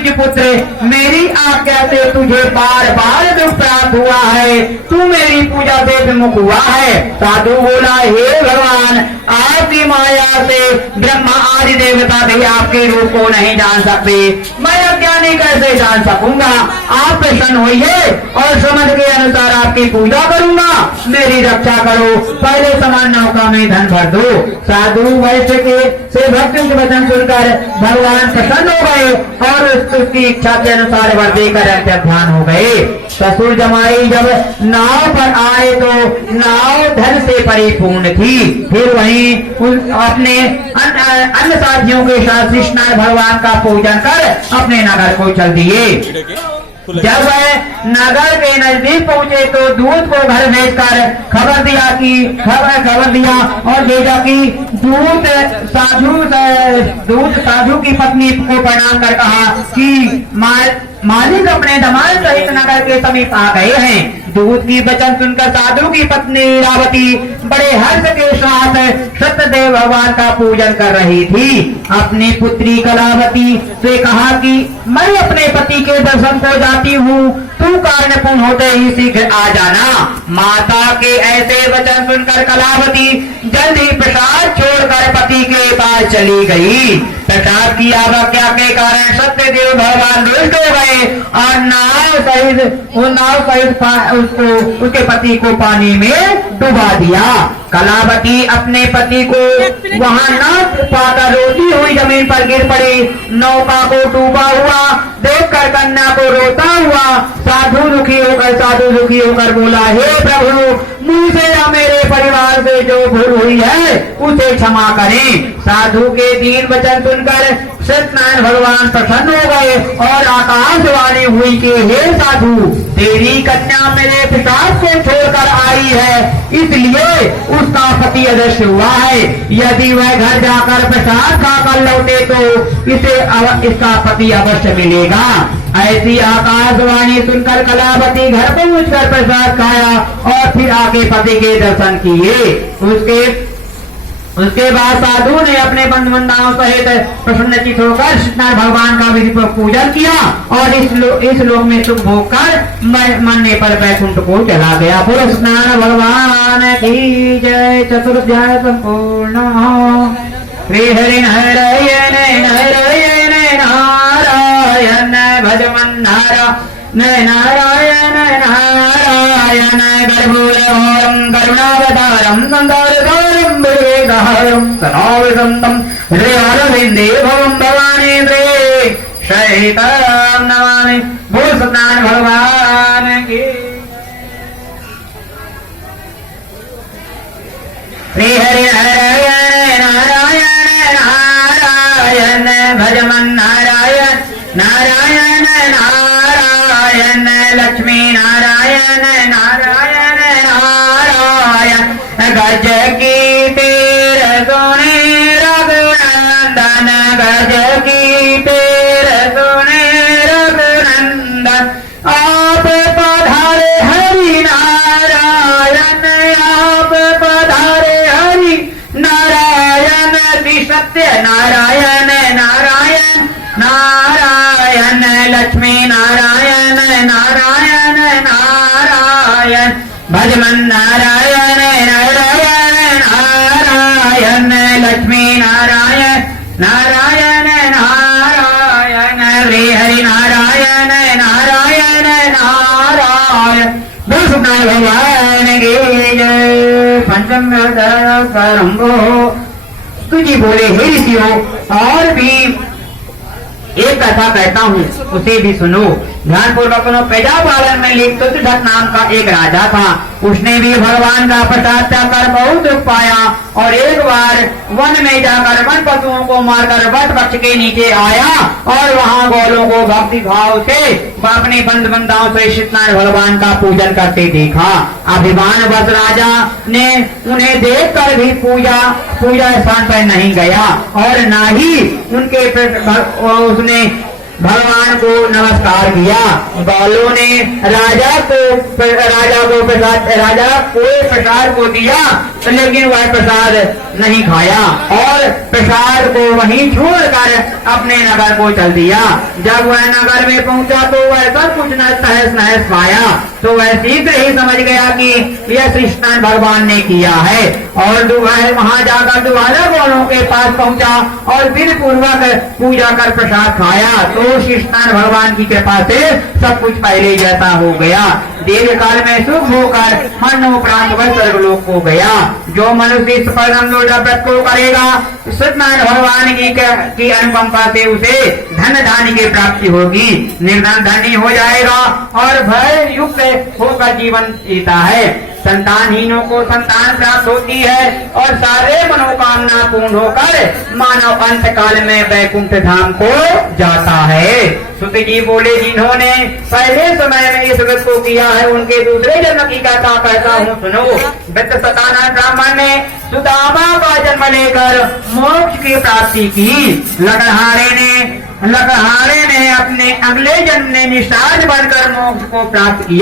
निज पुत्र, मेरी आज्ञा से तुझे बार बार दुख प्राप्त हुआ है, तू मेरी पूजा से विमुख हुआ है। साधु बोला, हे भगवान, आपकी माया से ब्रह्मा आदि देवता भी आपके रूप को नहीं जान सकते, मैं अज्ञानी कैसे जान सकूंगा। आप प्रसन्न होइए और समझ के अनुसार आपकी पूजा करूंगा, मेरी रक्षा करो, पहले समान नौका में धन भर दो। साधु वैश्य के से भक्तों के वचन सुनकर भगवान प्रसन्न हो गए और उसकी इच्छा के अनुसार वर देकर अंतर्ध्यान हो गए। ससुर जमाई जब नाव पर आए तो नाव धन से परिपूर्ण थी। फिर वहीं अपने अन्य साथियों के साथ कृष्ण भगवान का पूजन कर अपने नगर को चल दिए। जब वह नगर के नजदीक पहुंचे तो दूध को घर भेजकर खबर दिया और भेजा कि दूध साधु की पत्नी को प्रणाम कर कहा कि मालिक अपने दमाद सहित नगर के समीप आ गए हैं। दूध की वचन सुनकर साधु की पत्नी लीलावती बड़े हर्ष के साथ सत्यदेव भगवान का पूजन कर रही थी। अपनी पुत्री कलावती से कहा कि मैं अपने पति के दर्शन को जाती हूँ, तू कारण पूर्ण होते ही शीघ्र आ जाना। माता के ऐसे वचन सुनकर कलावती जल्दी प्रसाद छोड़कर पति के पास चली गई। प्रसाद की अवज्ञा के कारण सत्यदेव भगवान रुष्ट हो गए और नाव सहित उसके पति को पानी में डुबा दिया। कलावती अपने पति को वहां न पाकर रोती हुई जमीन पर गिर पड़ी। नौका को डूबा हुआ देखकर कन्या को रोता हुआ साधु दुखी होकर बोला, हे प्रभु, मुझसे या मेरे परिवार से जो भूल हुई है उसे क्षमा करें। साधु के दीन वचन सुनकर सत्यनारायण भगवान प्रसन्न हो गए और आकाशवाणी हुई कि हे साधु, तेरी कन्या मेरे पिशाच को छोड़कर आई है, इसलिए उसका पति अदृश्य हुआ है। यदि वह घर जाकर प्रसाद खाकर लौटे तो इसका पति अवश्य मिलेगा। ऐसी आकाशवाणी सुनकर कलावती घर पहुंचकर प्रसाद खाया और फिर आके पति के दर्शन किए। उसके बाद साधु ने अपने बंधु बांधवों सहित प्रसन्नचित होकर सत्यनारायण भगवान का विधिपूर्वक पूजन किया और इस लोक में सुख भोग कर मरने पर वैकुंठ को चला गया। बोलो सत्यनारायण भगवान की जय। चतुर्ध्याय संपूर्ण। श्री हरि नारायण नारायण नारायण भजमन नारायण नारायण गर्भूरघोरं करुणावतारं संसारसारं भुजगेन्द्रहारं सनाविसन्तं हृदयारविन्दे भवं भवानीन्द्रे सहितं नमामि। बोल सत्यनारायण भगवान की। श्री हरि नारायण नारायण नारायण भजमन नारायण नारायण नारायण लक्ष्मी नारायण नारायण नारायण गज की तेर सोने रघुनंदन गज की तेर सोने रघुनंदन आप पधारे हरि नारायण आप पधारे हरि नारायण सत्य नारायण नारायण नारायण लक्ष्मी नारायण नारायण नारायण भजमन नारायण नारायण नारायण लक्ष्मी नारायण नारायण नारायण श्री हरि नारायण नारायण नारायण। बोल सत्यनारायण भगवान की जय। पंचम प्रारंभो। तुझी बोले, हे ऋषियों, और भी एक कथा कहता हूँ, उसे भी सुनो। ध्यान पूर्वक सुनो। प्रजापालन में लिप्तुदत्त नाम का एक राजा था। उसने भी भगवान का प्रसाद कर बहुत दुख पाया और एक बार वन में जाकर वन पशुओं को मारकर वट वृक्ष के नीचे आया और वहाँ गौलों को भक्ति भाव से अपने बंधु बांधवों से सत्यनारायण भगवान का पूजन करते देखा। अभिमान वश राजा ने उन्हें देख कर भी पूजा स्थान पर नहीं गया और न ही उनके उसने भगवान को नमस्कार किया। गौलों ने राजा को प्रसाद को दिया लेकिन वह प्रसाद नहीं खाया और प्रसाद को वहीं छोड़कर अपने नगर को चल दिया। जब वह नगर में पहुंचा तो वह सब कुछ तहस नहस पाया, तो वह शीघ्र ही समझ गया कि यह श्री कृष्ण भगवान ने किया है और वह वहां जाकर दोबारा गौरों के पास पहुंचा और फिर पूर्वक पूजा कर प्रसाद खाया, तो श्री कृष्ण भगवान की कृपा से सब कुछ पहले जैसा हो गया। दीर्घ काल में सुख होकर मरणोपरांत वह स्वर्गलोक को गया। जो मनुष्य इस परम व्रत को करेगा, सत्यनारायण भगवान की अनुकंपा से उसे धन धान्य की प्राप्ति होगी, निर्धन धनी हो जाएगा और भय युक्त होकर जीवन जीता है। संतानहीनों को संतान प्राप्त होती है और सारे मनोकामना पूर्ण होकर मानव अंत काल में वैकुंठ धाम को जाता है। सुत जी बोले, जिन्होंने पहले समय में इस व्रत को किया है उनके दूसरे जन्म की कथा कहता हूँ, सुनो। वृत्त सतानंद ब्राह्मण ने सुदामा का जन्म लेकर मोक्ष की प्राप्ति की। लकड़हारे ने अपने अगले जन्म में निषाद बनकर मोक्ष को प्राप्त किया।